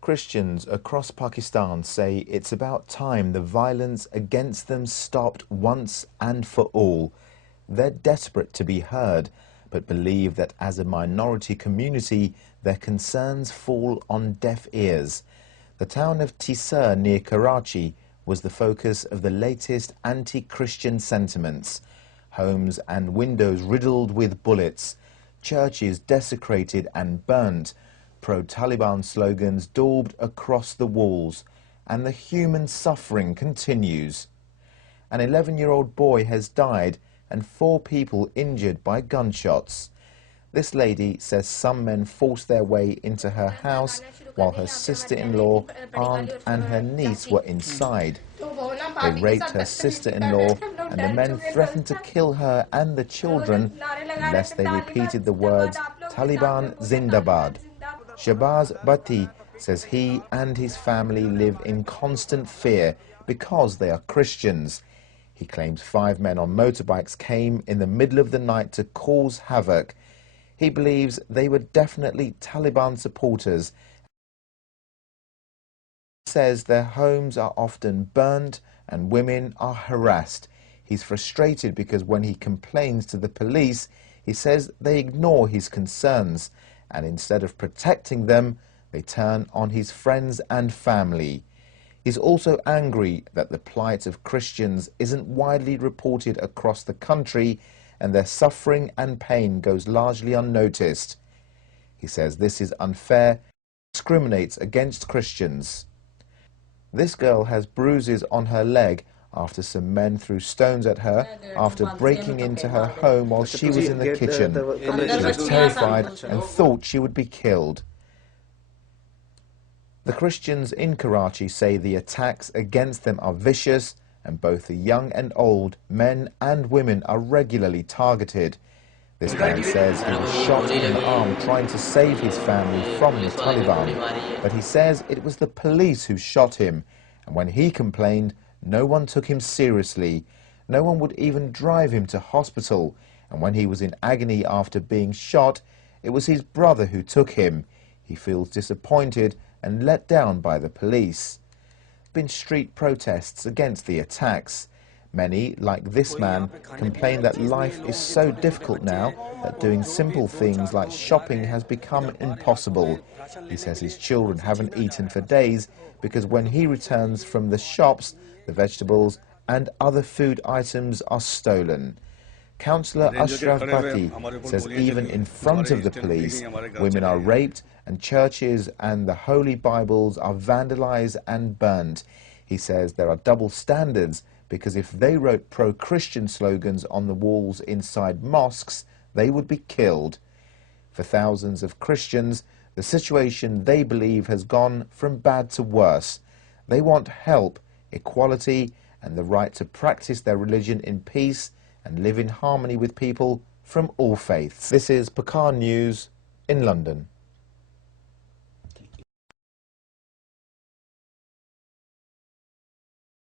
Christians across Pakistan say it's about time the violence against them stopped once and for all. They're desperate to be heard, but believe that as a minority community, their concerns fall on deaf ears. The town of Tisar near Karachi was the focus of the latest anti-Christian sentiments. Homes and windows riddled with bullets, churches desecrated and burnt, pro-Taliban slogans daubed across the walls, and the human suffering continues. An 11-year-old boy has died and 4 people injured by gunshots. This lady says some men forced their way into her house while her sister-in-law, aunt and her niece were inside. They raped her sister-in-law and the men threatened to kill her and the children unless they repeated the words "Taliban Zindabad." Shahbaz Bhatti says he and his family live in constant fear because they are Christians. He claims 5 men on motorbikes came in the middle of the night to cause havoc. He believes they were definitely Taliban supporters. He says their homes are often burned and women are harassed. He's frustrated because when he complains to the police, he says they ignore his concerns, and instead of protecting them, they turn on his friends and family. He's also angry that the plight of Christians isn't widely reported across the country and their suffering and pain goes largely unnoticed. He says this is unfair and discriminates against Christians. This girl has bruises on her leg after some men threw stones at her after breaking into her home while she was in the kitchen. She was terrified and thought she would be killed. The Christians in Karachi say the attacks against them are vicious, and both the young and old, men and women, are regularly targeted. This man says he was shot in the arm trying to save his family from the Taliban, but he says it was the police who shot him, and when he complained, no one took him seriously. No one would even drive him to hospital, and when he was in agony after being shot, it was his brother who took him. He feels disappointed and let down by the police. There have been street protests against the attacks. Many, like this man, complain that life is so difficult now that doing simple things like shopping has become impossible. He says his children haven't eaten for days because when he returns from the shops, the vegetables and other food items are stolen. Councillor Ashraf Bhatti says even in front of the police, women are raped and churches and the Holy Bibles are vandalized and burnt. He says there are double standards because if they wrote pro-Christian slogans on the walls inside mosques, they would be killed. For thousands of Christians, the situation they believe has gone from bad to worse. They want help, equality and the right to practice their religion in peace and live in harmony with people from all faiths. This is Pukaar News in London.